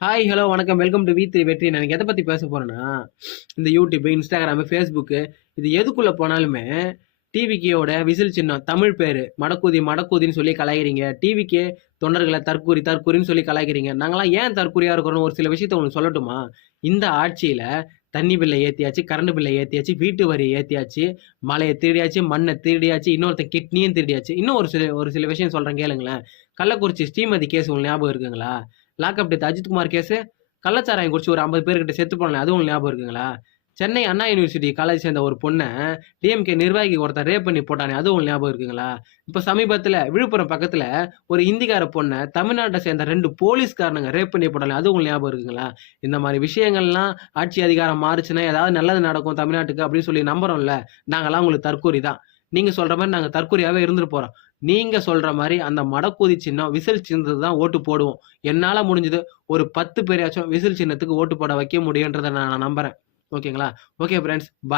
Hi, hello, வணக்கம். Welcome to வி3 வெற்றி. நான் எதை பத்தி பேச போறேன்னா, இந்த யூடியூப், இன்ஸ்டாகிராம், ஃபேஸ்புக்கு இது எதுக்குள்ள போனாலுமே டிவிகேயோட விசில் சின்னம் தமிழ் பேரு மடக்குதி மடக்குதின்னு சொல்லி கலாய்க்கிறீங்க. டிவிகே தொண்டர்களை தற்கூரி தற்கூரின்னு சொல்லி கலாய்க்கிறீங்க. நாங்களாம் ஏன் தற்கூரியா இருக்கிறோம்? ஒரு சில விஷயத்த உங்களுக்கு சொல்லட்டுமா? இந்த ஆட்சியில தண்ணி பில்லை ஏத்தியாச்சு, கரண்ட் பில்லை ஏத்தியாச்சு, வீட்டு வரி ஏத்தியாச்சு, மலையை திருடியாச்சு, மண்ணை திருடியாச்சு, இன்னொருத்தன் கிட்னியும் திருடியாச்சு. இன்னும் ஒரு சில விஷயம் சொல்றேன் கேளுங்களேன். கள்ளக்குறிச்சி ஸ்ரீமதி கேஸ் உங்களுக்கு ஞாபகம் இருக்குங்களா? லாக்அப் டெத் அஜித்குமார் கேஸ், கள்ளச்சாராயம் குடிச்சு ஒரு 50 பேர்கிட்ட செத்து போனல, அது உங்களுக்கு ஞாபகம் இருக்குங்களா? சென்னை அண்ணா யூனிவர்சிட்டி காலேஜ் சேர்ந்த ஒரு பொண்ணை டிஎம்கே நிர்வாகி ஒருத்தர் ரேப் பண்ணி போட்டானே, அது உங்களுக்கு ஞாபகம் இருக்குங்களா? இப்ப சமீபத்துல விழுப்புரம் பக்கத்துல ஒரு இந்திக்கார பொண்ணை தமிழ்நாட்டை சேர்ந்த 2 போலீஸ்காரனுங்க ரேப் பண்ணி போட்டானே, அது உங்களுக்கு ஞாபகம் இருக்குங்களா? இந்த மாதிரி விஷயங்கள்லாம் ஆட்சி அதிகாரம் மாறுச்சுன்னா ஏதாவது நல்லது நடக்கும் தமிழ்நாட்டுக்கு அப்படின்னு சொல்லி நம்புறோம்ல. நாங்கெல்லாம் உங்களுக்கு தற்கூரி தான். நீங்க சொல்ற மாதிரி நாங்க தற்கூரியாவே இருந்துட்டு போறோம். நீங்க சொல்ற மாதிரி அந்த மடக்கூதி சின்னம் விசில் சின்னத்துக்கு தான் ஓட்டு போடுவோம். என்னால முடிஞ்சது ஒரு 10 பேரையாச்சும் விசில் சின்னத்துக்கு ஓட்டு போட வைக்க முடியுன்றத நான் நம்புறேன். ஓகேங்களா? Okay friends.